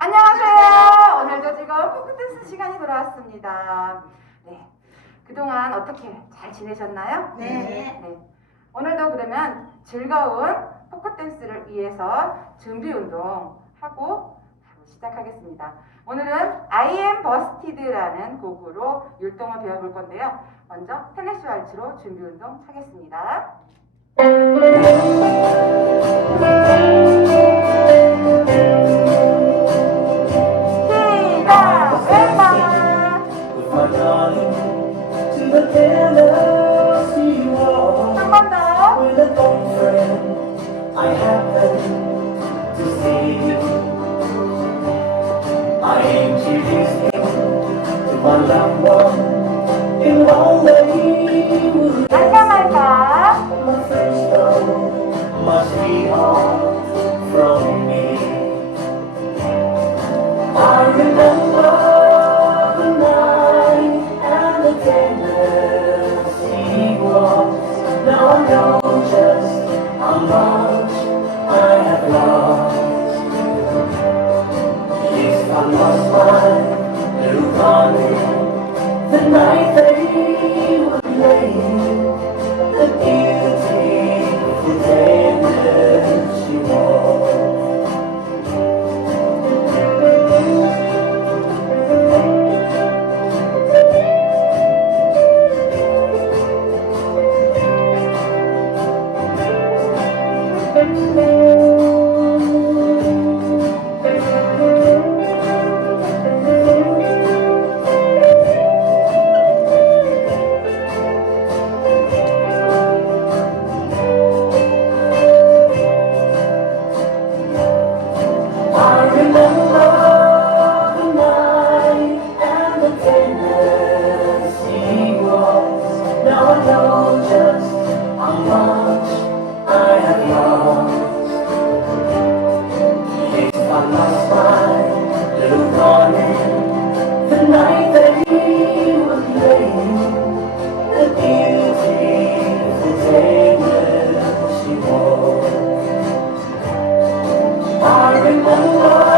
안녕하세요. 오늘도 즐거운 포크댄스 시간이 돌아왔습니다. 네. 그동안 어떻게 잘 지내셨나요? 네. 네. 오늘도 그러면 즐거운 포크댄스를 위해서 준비 운동 하고 시작하겠습니다. 오늘은 I am Busted라는 곡으로 율동을 배워볼 건데요. 먼저 테네시 왈츠로 준비 운동 하겠습니다. together. Bring the love.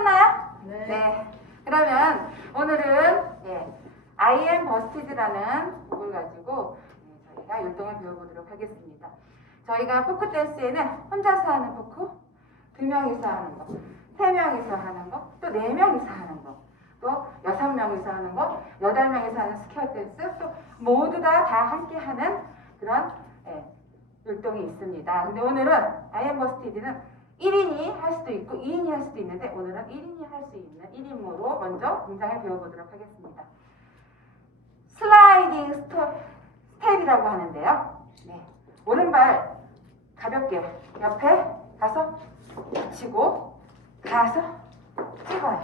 몸좀 푸셨나요? 네. 그러면 오늘은 예, I am Busted라는 곡을 가지고 예, 저희가 율동을 배워보도록 하겠습니다. 저희가 포크 댄스에는 혼자서 하는 포크, 두 명이서 하는 거, 세 명이서 하는 거, 또 네 명이서 하는 거, 또 여섯 명이서 하는 거, 여덟 명이서 하는 스퀘어 댄스, 또 모두 다 다 함께 하는 그런 예, 율동이 있습니다. 근데 오늘은 I am Busted는 1인이 할 수도 있고 2인이 할 수도 있는데 오늘은 1인이 할 수 있는 1인모로 먼저 동작을 배워보도록 하겠습니다. 슬라이딩 스톱, 스텝이라고 하는데요. 네. 오른발 가볍게 옆에 가서 붙이고 가서 찍어요.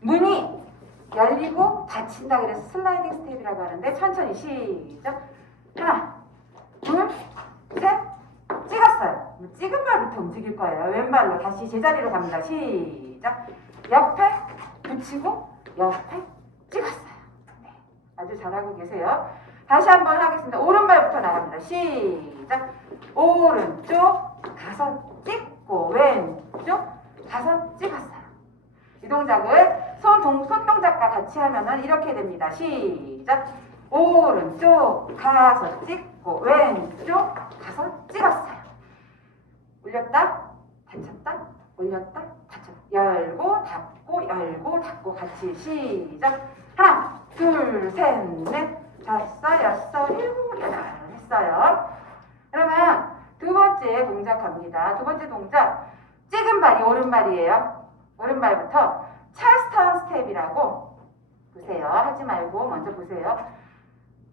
문이 열리고 닫힌다 그래서 슬라이딩 스텝이라고 하는데 천천히 시작. 하나, 둘, 셋, 찍었어요. 찍은 발부터 움직일 거예요. 왼발로 다시 제자리로 갑니다. 시작. 옆에 붙이고 옆에 찍었어요. 네, 아주 잘하고 계세요. 다시 한번 하겠습니다. 오른발부터 나갑니다. 시작. 오른쪽 가서 찍고 왼쪽 가서 찍었어요. 이 동작을 손, 동, 손 동작과 같이 하면은 이렇게 됩니다. 시작. 오른쪽 가서 찍고 왼쪽 가서 찍었어요. 올렸다, 닫혔다, 올렸다, 닫혔다. 열고, 닫고, 열고, 닫고 같이 시작. 하나, 둘, 셋, 넷, 다섯, 여섯, 일곱, 여덟 했어요. 그러면 두 번째 동작 갑니다. 두 번째 동작, 찍은 발이 오른발이에요. 오른발부터 찰스턴 스텝이라고 보세요. 하지 말고 먼저 보세요.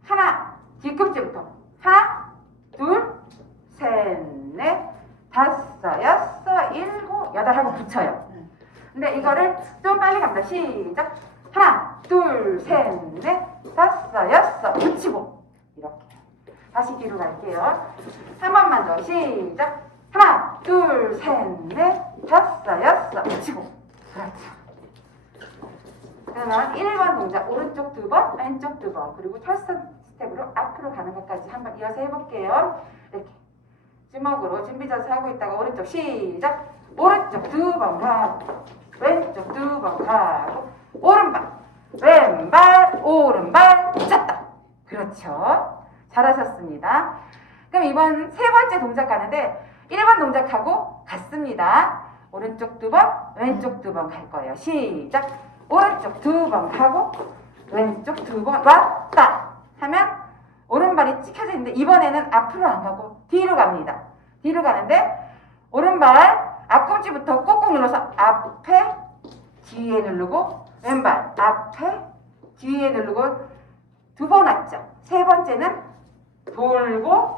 하나, 뒤꿈치부터. 하나, 둘, 셋, 넷, 다섯, 여섯, 일곱, 여덟 하고 붙여요. 근데 이거를 좀 빨리 갑니다. 시작. 하나, 둘, 셋, 넷, 다섯, 여섯, 붙이고. 이렇게. 다시 뒤로 갈게요. 한 번만 더. 시작. 하나, 둘, 셋, 넷, 다섯, 여섯, 붙이고. 그렇죠. 그러면 1번 동작 오른쪽 두 번, 왼쪽 두 번, 그리고 철선 스텝으로 앞으로 가는 것까지 한번 이어서 해볼게요. 이렇게 주먹으로 준비 자세 하고 있다가 오른쪽 시작. 오른쪽 두 번 가고 왼쪽 두 번 가고 오른발 왼발 오른발 찼다. 그렇죠. 잘하셨습니다. 그럼 이번 세 번째 동작 가는데 1번 동작하고 같습니다. 오른쪽 두 번, 왼쪽 두 번 갈 거예요. 시작. 오른쪽 두 번 가고 왼쪽 두 번 왔다 하면 오른발이 찍혀져 있는데 이번에는 앞으로 안 가고 뒤로 갑니다. 뒤로 가는데 오른발 앞꿈치부터 꼭꼭 눌러서 앞에 뒤에 누르고 왼발 앞에 뒤에 누르고 두 번 왔죠. 세 번째는 돌고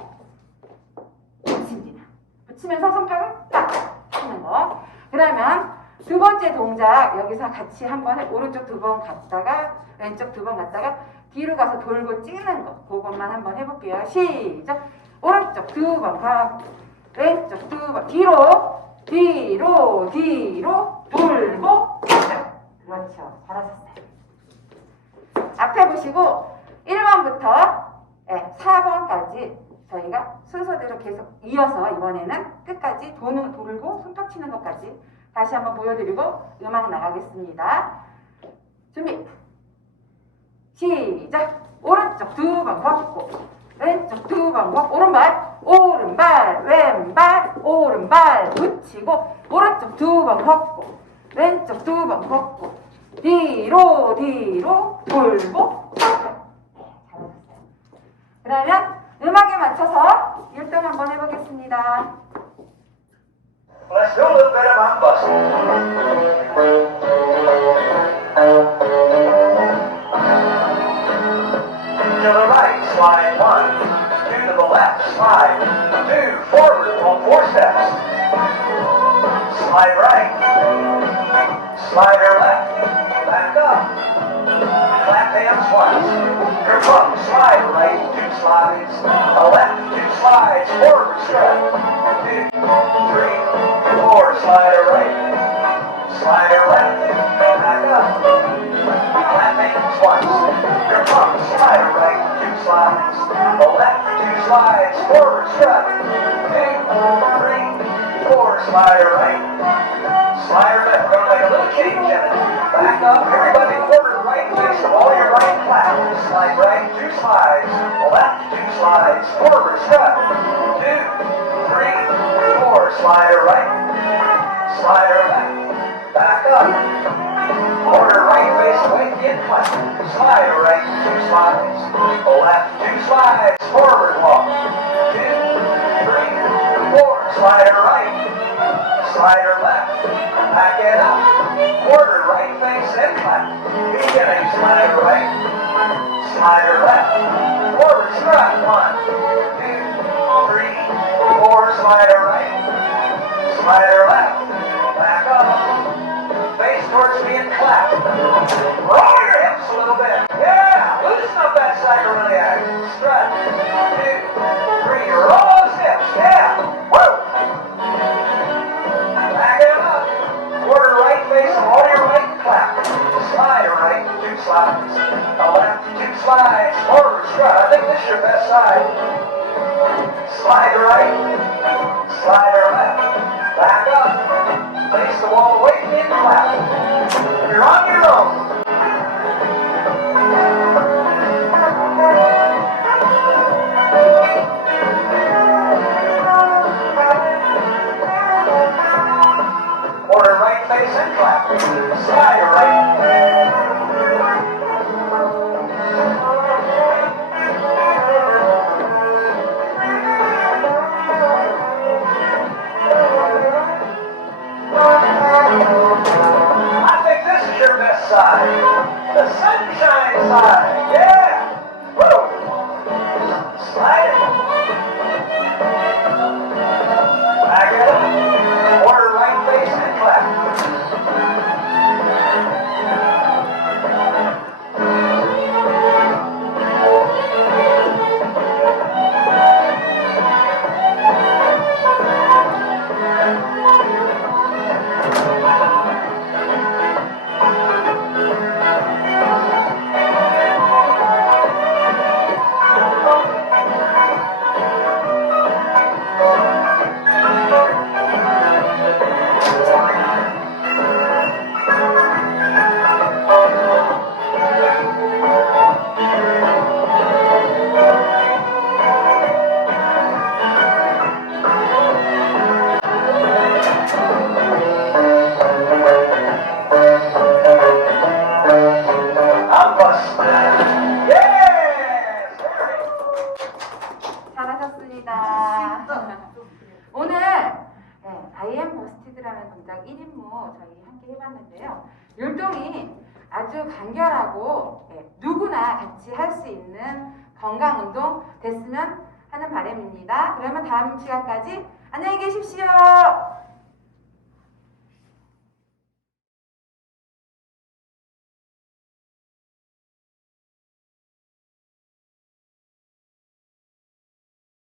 붙입니다. 붙이면서 손뼉을 딱 하는 거. 그러면 두 번째 동작 여기서 같이 한번 해. 오른쪽 두 번 갔다가 왼쪽 두 번 갔다가 뒤로 가서 돌고 찍는 거. 그것만 한번 해볼게요. 시작. 오른쪽 두 번 가고 왼쪽 두 번 뒤로 뒤로 뒤로 돌고 찍는. 그렇죠. 잘하셨어요. 앞에 보시고 1번부터 4번까지 저희가 순서대로 계속 이어서 이번에는 끝까지 도는 돌고 손뼉 치는 것까지 다시 한번 보여드리고 음악 나가겠습니다. 준비. 시작. 오른쪽 두 번 걷고 왼쪽 두번 걷고 오른발 오른발 왼발 오른발 붙이고 오른쪽 두번 걷고 왼쪽 두번 걷고 뒤로 뒤로 돌고 잘하셨어요. 그러면 음악에 맞춰서 율동 한번 해보겠습니다. Let's do a little bit of arm busting. To the right, slide slide two. Forward, on four steps. Slide right. slide Slider left. Back up. Clap hands once. Your bump, slide right, two slides. A left, two slides. Forward step. Two, three, four. Slider right. Slider left. Back up. Clap hands once. Your bump, slide right, slides. A left, two slides. Forward step. Two, three, four. Slider right. Slider left, we're gonna a little kitty Kevin. Back up, everybody quarter right of all your right clap. Slide right, two slides. Left, two slides. Forward step. Two, three, four. Slider right. Slider left. Back up. Get clap. Slider right, two slides. Left, two slides. Forward walk. Two, three, four. Slider right. Slider left. Back it up. Quarter right face clap. Beginning slider right. Slider left. Forward strut. One, two, three, four. Slider right. Slider left. Back up. Face towards me and clap. That sacroiliac. Strut. Two, three. Roll hips. Yeah. Woo. Back it up. Quarter right face all your right clap. Slide right, two slides. Left, two slides. Forward strut. I think this is your best side. Slide right. Slider left. Back up. Face the wall, wait in clap. You're on your own. Sai! 아주 간결하고 네, 누구나 같이 할 수 있는 건강 운동 됐으면 하는 바람입니다. 그러면 다음 시간까지 안녕히 계십시오.